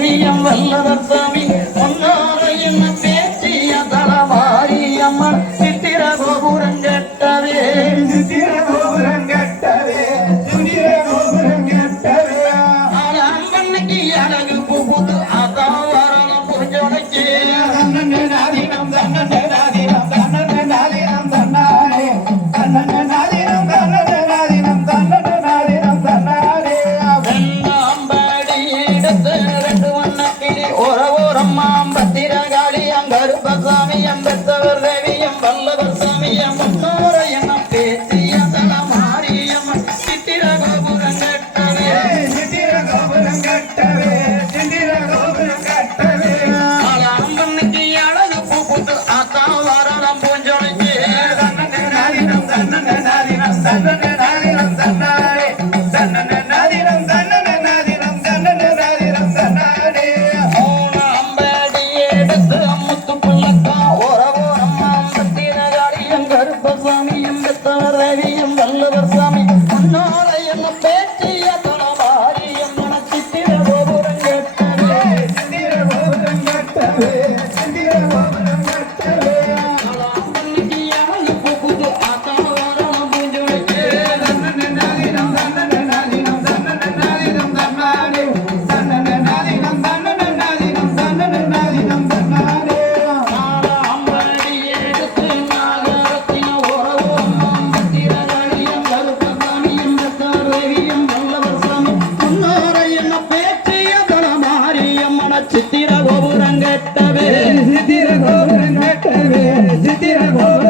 ரவியம் வல்லவர் சாமி பொன்னார என்ன பேச்சிய தலவாரி அம்மன் சித்திர கோபுரம் கட்டவே சித்திர கோபுரம் கட்டவே சித்திர கோபுரம் கட்டவே அம்மன்னைக்கு அழகு புகுது அதான் வரணும் புரிஞ்சோனைக்கு நாதினம் தன்னே நாதினம் தன்னே நாதினம் தன்னாரே தன்னே நாதினம் தன்னே நாதினம் தன்னே நாதினம் தன்னாரே வெண்ணாம்படி எடுத்து ரெண்டு வண்ணக்கிளி ஓரம்மா பத்திரகாளி அங்கருப்பசாமி அம்பெத்தவர் ரவியம் வல்லவர் சாமி முன்னோர என்ன பேசிய தலமாரியம்மன் சித்திர கோபுரம் கட்டவே சித்திர கோபுரம் கட்டவே சித்திர கோபுரம் கட்டவே அம்பன்னைக்கு அழகு பூப்புத்து ஆத்தான் வாரம் பூஞ்சொலைக்கு தன்னே நாதினம் தன்னே நாதினம் தன்னே நாதினம் தன்னாரே தன்னே நாதினம் தன்னே நாதினம் தன்னே நாதினம் தன்னாரே அம்படி எடுத்து அம்முத்து புள்ளக்கா ஓரம்மா பத்திரகாளி அங்கருப்பசாமி எம்பெத்தவர் ரவியம் வல்லவர் சாமி முன்னோர என்ன பேச்சிய தலவாரியம் மன சித்திர கோபுரம் கட்டவே சித்திர கோபுரம் கட்டவே சித்திர கோபுரம் கட்டவே அம்மன்னைக்கு அழகு பூப்புது ஆத்தான் வாரம் பூஞ்சொலைக்கு தன்னே நாதினம் தன்னே நாதினம் தன்னே நாதினம் தன்னாரே தன்னே நாதினம் தன்னே நாதினம் தன்னே நாதினம் தன்னாரே அம்படி எடுத்து நாகரத்தின ஓரம்மா பத்திரகாளி அங்கருப்பசாமி எம்பெத்தவர் ரவியம் வல்லவர் சாமி முன்னோர என்ன பேச்சிய தலமாரியம்மன சித்திர கோபுரம் கட்டவே சித்திர கோபுரம் கட்டவே சித்திர கோபுரம்